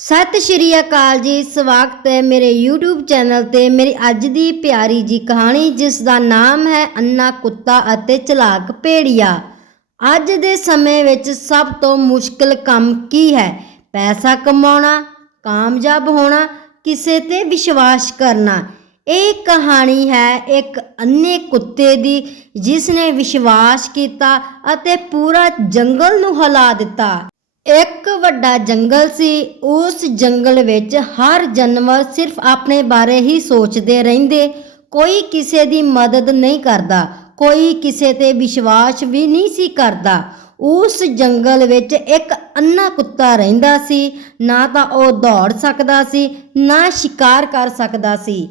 ਸਤਿ ਸ਼੍ਰੀ ਅਕਾਲ ਜੀ, ਸਵਾਗਤ ਹੈ ਮੇਰੇ YouTube ਚੈਨਲ ਤੇ। ਮੇਰੀ ਅੱਜ ਦੀ ਪਿਆਰੀ ਜੀ ਕਹਾਣੀ, ਜਿਸ ਦਾ ਨਾਮ ਹੈ ਅੰਨਾ ਕੁੱਤਾ ਅਤੇ ਚਲਾਕ ਭੇੜੀਆ। ਅੱਜ ਦੇ ਸਮੇਂ ਵਿੱਚ ਸਭ ਤੋਂ ਮੁਸ਼ਕਲ ਕੰਮ ਕੀ ਹੈ? ਪੈਸਾ ਕਮਾਉਣਾ, ਕਾਮਯਾਬ ਹੋਣਾ, ਕਿਸੇ ਤੇ ਵਿਸ਼ਵਾਸ ਕਰਨਾ। ਇਹ ਕਹਾਣੀ ਹੈ ਇੱਕ ਅੰਨੇ ਕੁੱਤੇ ਦੀ ਜਿਸ ਨੇ ਵਿਸ਼ਵਾਸ ਕੀਤਾ ਅਤੇ ਪੂਰਾ ਜੰਗਲ ਨੂੰ ਹਿਲਾ ਦਿੱਤਾ। ਇੱਕ ਵੱਡਾ ਜੰਗਲ ਸੀ। ਉਸ ਜੰਗਲ ਵਿੱਚ ਹਰ ਜਾਨਵਰ ਸਿਰਫ ਆਪਣੇ ਬਾਰੇ ਹੀ ਸੋਚਦੇ ਰਹਿੰਦੇ। ਕੋਈ ਕਿਸੇ ਦੀ ਮਦਦ ਨਹੀਂ ਕਰਦਾ। ਕੋਈ ਕਿਸੇ ਤੇ ਵਿਸ਼ਵਾਸ ਵੀ ਨਹੀਂ ਸੀ ਕਰਦਾ। ਉਸ ਜੰਗਲ ਵਿੱਚ ਇੱਕ ਅੰਨਾ ਕੁੱਤਾ ਰਹਿੰਦਾ ਸੀ। ਨਾ ਤਾਂ ਉਹ ਦੌੜ ਸਕਦਾ ਸੀ, ਨਾ ਸ਼ਿਕਾਰ ਕਰ ਸਕਦਾ ਸੀ।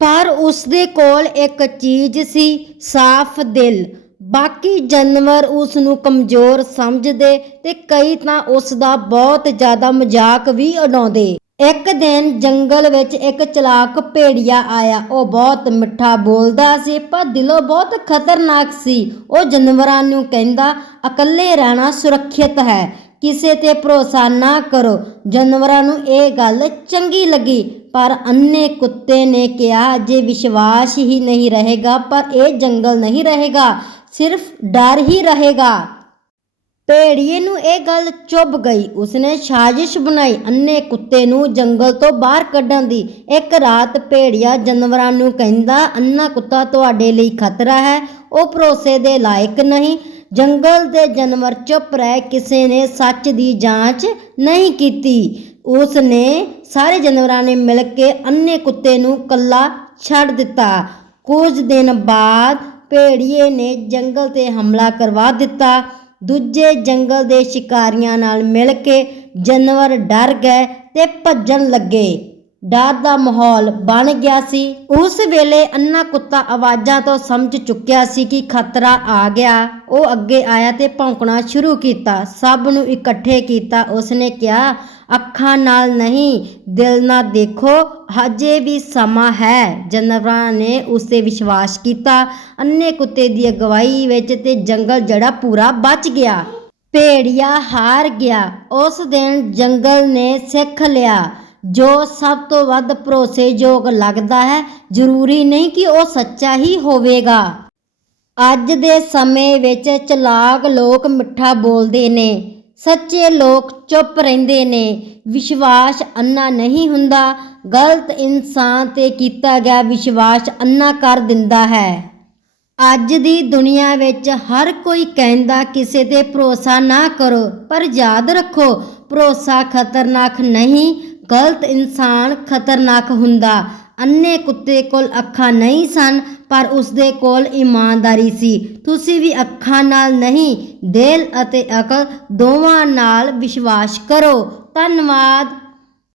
ਪਰ ਉਸ ਦੇ ਕੋਲ ਇੱਕ ਚੀਜ਼ ਸੀ, ਸਾਫ਼ ਦਿਲ। ਬਾਕੀ ਜਾਨਵਰ ਉਸ ਨੂੰ ਕਮਜ਼ੋਰ ਸਮਝਦੇ ਤੇ ਕਈ ਤਾਂ ਉਸ ਦਾ ਬਹੁਤ ਜ਼ਿਆਦਾ ਮਜ਼ਾਕ ਵੀ ਉਡਾਉਂਦੇ। ਇੱਕ ਦਿਨ ਜੰਗਲ ਵਿੱਚ ਇੱਕ ਚਲਾਕ ਭੇੜੀਆ ਆਇਆ। ਉਹ ਬਹੁਤ ਮਿੱਠਾ ਬੋਲਦਾ ਸੀ, ਪਰ ਦਿਲੋਂ ਬਹੁਤ ਖਤਰਨਾਕ ਸੀ। ਉਹ ਜਾਨਵਰਾਂ ਨੂੰ ਕਹਿੰਦਾ, ਇਕੱਲੇ ਰਹਿਣਾ ਸੁਰੱਖਿਅਤ ਹੈ। ਕਿਸੇ ਤੇ ਭਰੋਸਾ ਨਾ ਕਰੋ। ਜਾਨਵਰਾਂ ਨੂੰ ਇਹ ਗੱਲ ਚੰਗੀ ਲੱਗੀ, ਪਰ ਅੰਨੇ ਕੁੱਤੇ ਨੇ ਕਿਹਾ ਜੇ ਵਿਸ਼ਵਾਸ ਹੀ ਨਹੀਂ ਰਹੇਗਾ, ਪਰ ਇਹ ਜੰਗਲ ਨਹੀਂ ਰਹੇਗਾ। ਸਿਰਫ ਡਰ ਹੀ ਰਹੇਗਾ। ਭੇੜੀਏ ਨੂੰ ਇਹ ਗੱਲ ਚੁੱਭ ਗਈ। ਉਸਨੇ ਸਾਜ਼ਿਸ਼ ਬਣਾਈ ਅੰਨੇ ਕੁੱਤੇ ਨੂੰ ਜੰਗਲ ਤੋਂ ਬਾਹਰ ਕੱਢਣ ਦੀ। ਇੱਕ ਰਾਤ ਭੇੜੀਆ ਜਾਨਵਰਾਂ ਨੂੰ ਕਹਿੰਦਾ, ਅੰਨਾ ਕੁੱਤਾ ਤੁਹਾਡੇ ਲਈ ਖਤਰਾ ਹੈ। ਉਹ ਭਰੋਸੇ ਦੇ ਲਾਇਕ ਨਹੀਂ। ਜੰਗਲ ਦੇ ਜਾਨਵਰ ਚੁੱਪ ਰਹਿ ਕਿਸੇ ਨੇ ਸੱਚ ਦੀ ਜਾਂਚ ਨਹੀਂ ਕੀਤੀ। ਉਸ ਨੇ ਸਾਰੇ ਜਾਨਵਰਾਂ ਨੇ ਮਿਲ ਕੇ ਅੰਨੇ ਕੁੱਤੇ ਨੂੰ ਕੱਲਾ ਛੱਡ ਦਿੱਤਾ। ਕੁਝ ਦਿਨ ਬਾਅਦ ਭੇੜੀਏ ਨੇ ਜੰਗਲ ਤੇ ਹਮਲਾ ਕਰਵਾ ਦਿੱਤਾ। ਦੂਜੇ ਜੰਗਲ ਦੇ ਸ਼ਿਕਾਰੀਆਂ ਨਾਲ ਮਿਲ ਕੇ ਜਾਨਵਰ ਡਰ ਗਏ ਤੇ ਭੱਜਣ ਲੱਗੇ। ਡਰ ਦਾ ਮਾਹੌਲ ਬਣ ਗਿਆ ਸੀ। ਉਸ ਵੇਲੇ ਅੰਨਾ ਕੁੱਤਾ ਆਵਾਜ਼ਾਂ ਤੋਂ ਸਮਝ ਚੁੱਕਿਆ ਸੀ ਕਿ ਖਤਰਾ ਆ ਗਿਆ। ਉਹ ਅੱਗੇ ਆਇਆ ਤੇ ਭੌਂਕਣਾ ਸ਼ੁਰੂ ਕੀਤਾ। ਸਭ ਨੂੰ ਇਕੱਠੇ ਕੀਤਾ। ਉਸਨੇ ਕਿਹਾ, ਅੱਖਾਂ ਨਾਲ ਨਹੀਂ, ਦਿਲ ਨਾਲ ਦੇਖੋ। ਹਜੇ ਵੀ ਸਮਾਂ ਹੈ। ਜਾਨਵਰਾਂ ਨੇ ਉਸੇ ਵਿਸ਼ਵਾਸ ਕੀਤਾ। ਅੰਨੇ ਕੁੱਤੇ ਦੀ ਅਗਵਾਈ ਵਿੱਚ ਤੇ ਜੰਗਲ ਜੜਾ ਪੂਰਾ ਬਚ ਗਿਆ। ਭੇੜੀਆ ਹਾਰ ਗਿਆ। ਉਸ ਦਿਨ ਜੰਗਲ ਨੇ ਸਿੱਖ ਲਿਆ। ਜੋ ਸਭ ਤੋਂ ਵੱਧ ਭਰੋਸੇਯੋਗ ਲੱਗਦਾ ਹੈ, ਜ਼ਰੂਰੀ ਨਹੀਂ ਕਿ ਉਹ ਸੱਚਾ ਹੀ ਹੋਵੇਗਾ। ਅੱਜ ਦੇ ਸਮੇਂ ਵਿੱਚ ਚਲਾਕ ਲੋਕ ਮਿੱਠਾ ਬੋਲਦੇ ਨੇ, ਸੱਚੇ ਲੋਕ ਚੁੱਪ ਰਹਿੰਦੇ ਨੇ, ਵਿਸ਼ਵਾਸ ਅੰਨਾ ਨਹੀਂ ਹੁੰਦਾ, ਗਲਤ ਇਨਸਾਨ ਤੇ ਕੀਤਾ ਗਿਆ ਵਿਸ਼ਵਾਸ ਅੰਨਾ ਕਰ ਦਿੰਦਾ ਹੈ। ਅੱਜ ਦੀ ਦੁਨੀਆ ਵਿੱਚ ਹਰ ਕੋਈ ਕਹਿੰਦਾ, ਕਿਸੇ ਤੇ ਭਰੋਸਾ ਨਾ ਕਰੋ, ਪਰ ਯਾਦ ਰੱਖੋ, ਭਰੋਸਾ ਖਤਰਨਾਕ ਨਹੀਂ ਗਲਤ ਇਨਸਾਨ ਖਤਰਨਾਕ ਹੁੰਦਾ। ਅੰਨੇ ਕੁੱਤੇ ਕੋਲ ਅੱਖਾਂ ਨਹੀਂ ਸਨ, ਪਰ ਉਸਦੇ ਕੋਲ ਇਮਾਨਦਾਰੀ ਸੀ। ਤੁਸੀਂ ਵੀ ਅੱਖਾਂ ਨਾਲ ਨਹੀਂ, ਦਿਲ ਅਤੇ ਅਕਲ ਦੋਵਾਂ ਨਾਲ ਵਿਸ਼ਵਾਸ ਕਰੋ। ਧੰਨਵਾਦ।